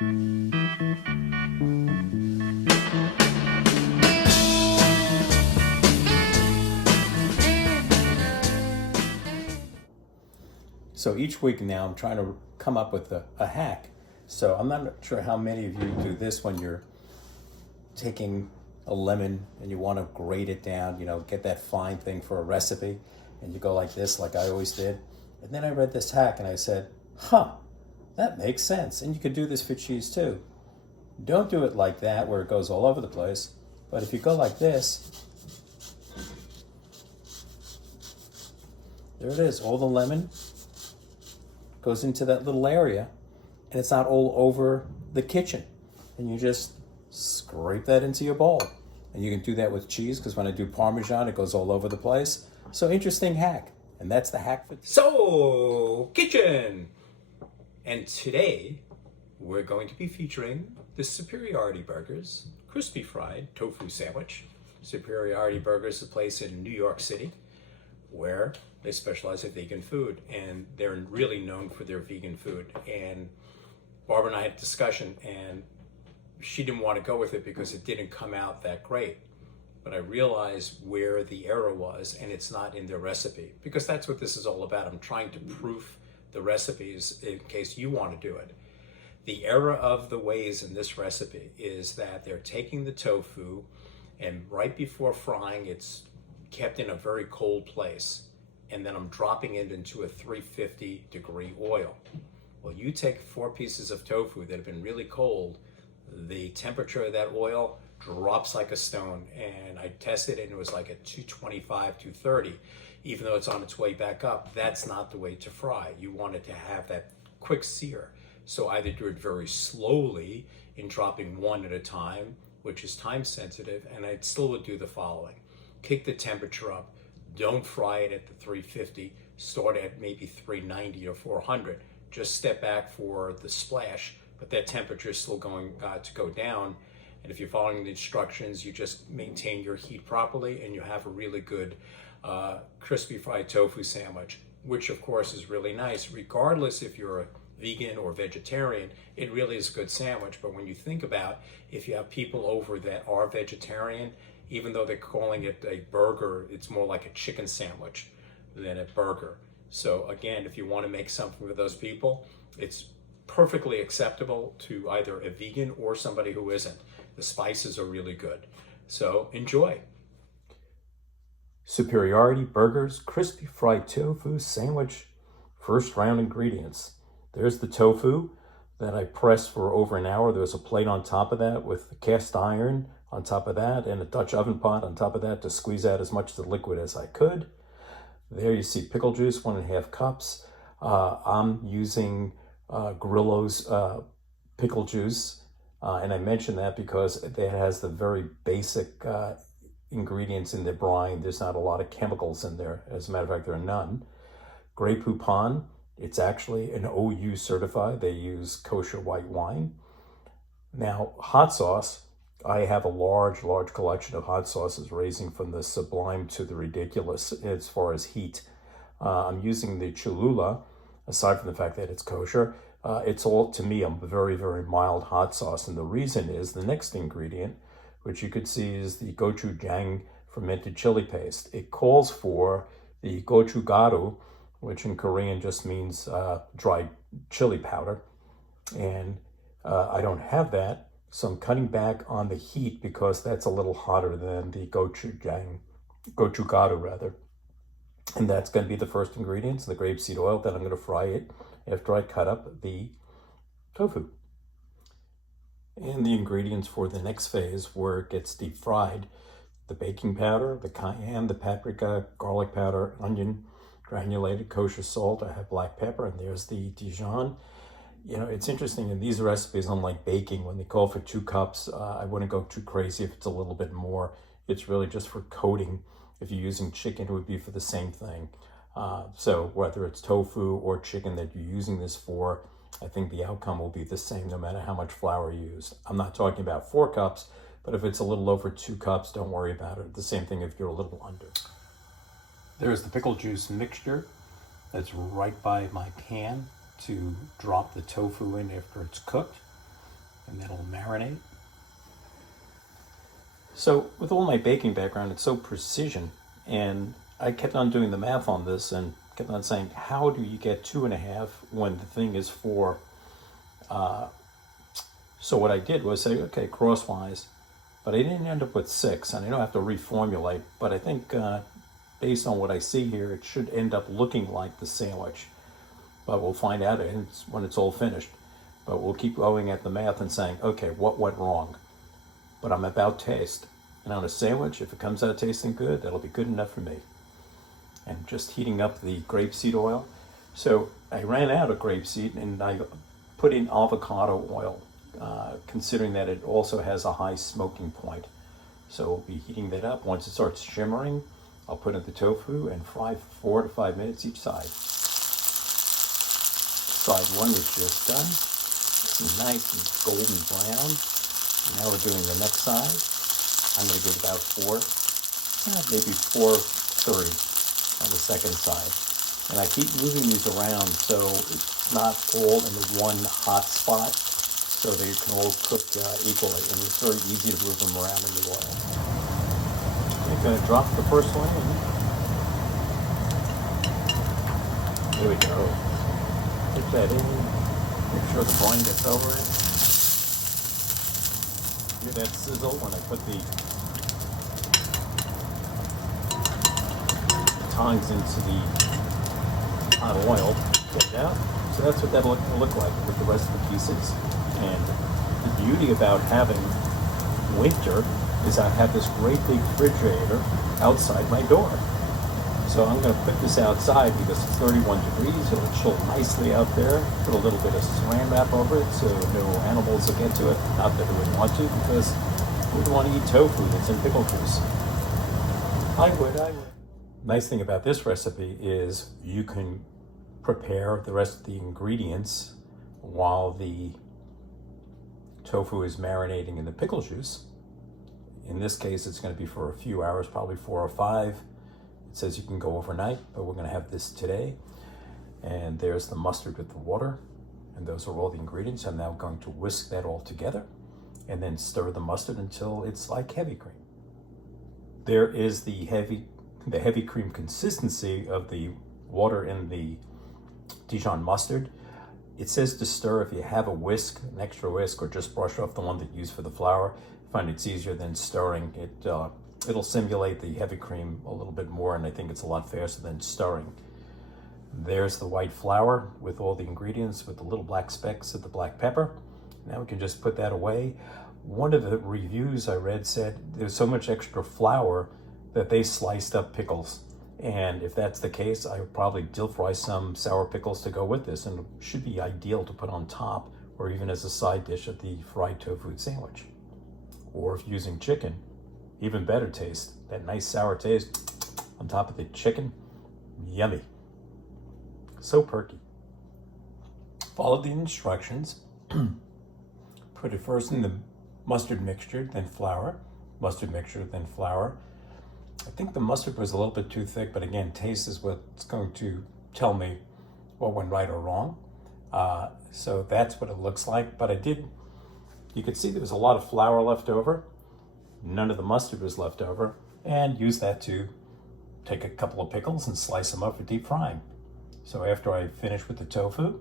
So each week now I'm trying to come up with a hack. So I'm not sure how many of you do this when you're taking a lemon and you want to grate it down, get that fine thing for a recipe, and you go like this, like I always did. And then I read this hack and I said, that makes sense. And you could do this for cheese too. Don't do it like that where it goes all over the place. But if you go like this, there it is, all the lemon goes into that little area, and it's not all over the kitchen. And you just scrape that into your bowl. And you can do that with cheese, because when I do Parmesan, it goes all over the place. So interesting hack. And that's the hack for So Kitchen. And today we're going to be featuring the Superiority Burgers crispy fried tofu sandwich. Superiority Burgers is a place in New York City where they specialize in vegan food, and they're really known for their vegan food. And Barbara and I had a discussion, and she didn't want to go with it because it didn't come out that great. But I realized where the error was, and it's not in their recipe, because that's what this is all about. I'm trying to proof the recipes in case you want to do it. The error of the ways in this recipe is that they're taking the tofu, and right before frying, it's kept in a very cold place, and then I'm dropping it into a 350 degree oil. Well, you take 4 pieces of tofu that have been really cold, the temperature of that oil drops like a stone, and I tested it and it was like at 225, 230. Even though it's on its way back up, that's not the way to fry. You want it to have that quick sear. So either do it very slowly in dropping one at a time, which is time sensitive, and I still would do the following. Kick the temperature up. Don't fry it at the 350. Start at maybe 390 or 400. Just step back for the splash, but that temperature is still going to go down. And if you're following the instructions, you just maintain your heat properly, and you have a really good crispy fried tofu sandwich, which of course is really nice. Regardless if you're a vegan or vegetarian, it really is a good sandwich. But when you think about if you have people over that are vegetarian, even though they're calling it a burger, it's more like a chicken sandwich than a burger. So again, if you want to make something for those people, it's perfectly acceptable to either a vegan or somebody who isn't. The spices are really good. So enjoy. Superiority Burgers crispy fried tofu sandwich. First round ingredients. There's the tofu that I pressed for over an hour. There's a plate on top of that with a cast iron on top of that, and a Dutch oven pot on top of that to squeeze out as much of the liquid as I could. There you see pickle juice, 1.5 cups. I'm using Grillo's pickle juice, and I mention that because it has the very basic ingredients in the brine. There's not a lot of chemicals in there. As a matter of fact, there are none. Grey Poupon, it's actually an OU certified. They use kosher white wine. Now, hot sauce, I have a large collection of hot sauces, ranging from the sublime to the ridiculous as far as heat. I'm using the Cholula, aside from the fact that it's kosher. It's all, to me, a very, very mild hot sauce. And the reason is the next ingredient, which you could see is the gochujang fermented chili paste. It calls for the gochugaru, which in Korean just means dried chili powder. And I don't have that. So I'm cutting back on the heat because that's a little hotter than the gochugaru rather. And that's going to be the first ingredients, the grapeseed oil. Then I'm going to fry it after I cut up the tofu. And the ingredients for the next phase where it gets deep fried: the baking powder, the cayenne, the paprika, garlic powder, onion, granulated kosher salt. I have black pepper, and there's the Dijon. It's interesting in these recipes, unlike baking, when they call for 2 cups, I wouldn't go too crazy if it's a little bit more. It's really just for coating. If you're using chicken, it would be for the same thing. So whether it's tofu or chicken that you're using this for, I think the outcome will be the same no matter how much flour you use. I'm not talking about 4 cups, but if it's a little over 2 cups, don't worry about it. The same thing if you're a little under. There's the pickle juice mixture that's right by my pan to drop the tofu in after it's cooked. and that'll marinate. So with all my baking background, it's so precision, and I kept on doing the math on this and kept on saying, how do you get 2.5 when the thing is 4? So what I did was say, okay, crosswise, but I didn't end up with 6, and I don't have to reformulate, but I think based on what I see here, it should end up looking like the sandwich. But we'll find out when it's all finished. But we'll keep going at the math and saying, okay, what went wrong? But I'm about taste. And on a sandwich, if it comes out tasting good, that'll be good enough for me. And just heating up the grapeseed oil. So I ran out of grapeseed and I put in avocado oil, considering that it also has a high smoking point. So we'll be heating that up. Once it starts shimmering, I'll put in the tofu and fry for 4 to 5 minutes each side. Side 1 is just done. Nice and golden brown. Now we're doing the next side. I'm going to give about 4, maybe 4:30 on the second side. And I keep moving these around so it's not all in the one hot spot, so they can all cook equally. And it's very easy to move them around in the oil. I'm going to drop the first one in. There we go. Put that in. Make sure the brine gets over it. Hear that sizzle when I put the tongs into the hot oil. Get it out. So that's what that'll look like with the rest of the pieces. And the beauty about having winter is I have this great big refrigerator outside my door. So I'm going to put this outside because it's 31 degrees. It'll chill nicely out there. Put a little bit of saran wrap over it so no animals will get to it. Not that we wouldn't want to, because we would want to eat tofu that's in pickle juice. I would. Nice thing about this recipe is you can prepare the rest of the ingredients while the tofu is marinating in the pickle juice. In this case, it's going to be for a few hours, probably 4 or 5. It says you can go overnight, but we're going to have this today. And there's the mustard with the water. And those are all the ingredients. I'm now going to whisk that all together and then stir the mustard until it's like heavy cream. There is the heavy cream consistency of the water in the Dijon mustard. It says to stir if you have a whisk, an extra whisk, or just brush off the one that you use for the flour. I find it's easier than stirring. It'll simulate the heavy cream a little bit more, and I think it's a lot faster than stirring. There's the white flour with all the ingredients, with the little black specks of the black pepper. Now we can just put that away. One of the reviews I read said there's so much extra flour that they sliced up pickles. And if that's the case, I would probably deep fry some sour pickles to go with this, and it should be ideal to put on top or even as a side dish of the fried tofu sandwich. Or if using chicken, even better taste. That nice sour taste on top of the chicken. Yummy. So perky. Follow the instructions. Put it first in the mustard mixture, then flour. Mustard mixture, then flour. I think the mustard was a little bit too thick, but again, taste is what's going to tell me what went right or wrong. So that's what it looks like. But you could see there was a lot of flour left over. None of the mustard was left over. And use that to take a couple of pickles and slice them up for deep frying. So after I finish with the tofu,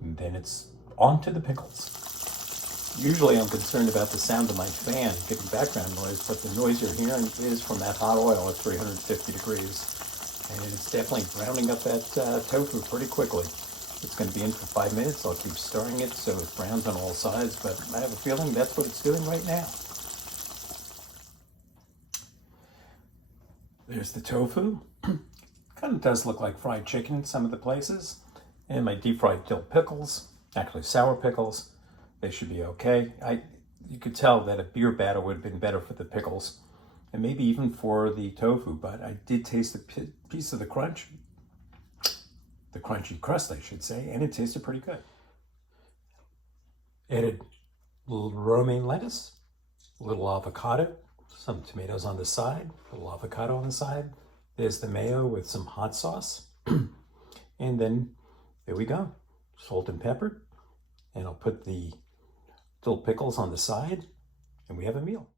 then it's on to the pickles. Usually I'm concerned about the sound of my fan giving background noise, but the noise you're hearing is from that hot oil at 350 degrees. And it's definitely browning up that tofu pretty quickly. It's going to be in for 5 minutes. I'll keep stirring it so it browns on all sides, but I have a feeling that's what it's doing right now. There's the tofu. Kind of does look like fried chicken in some of the places. And my deep fried dill pickles, actually sour pickles. They should be okay. You could tell that a beer batter would have been better for the pickles and maybe even for the tofu, but I did taste a piece of the crunchy crust, I should say, and it tasted pretty good. Added a little romaine lettuce, a little avocado, some tomatoes on the side, a little avocado on the side. There's the mayo with some hot sauce. And then there we go, salt and pepper. And I'll put the little pickles on the side, and we have a meal.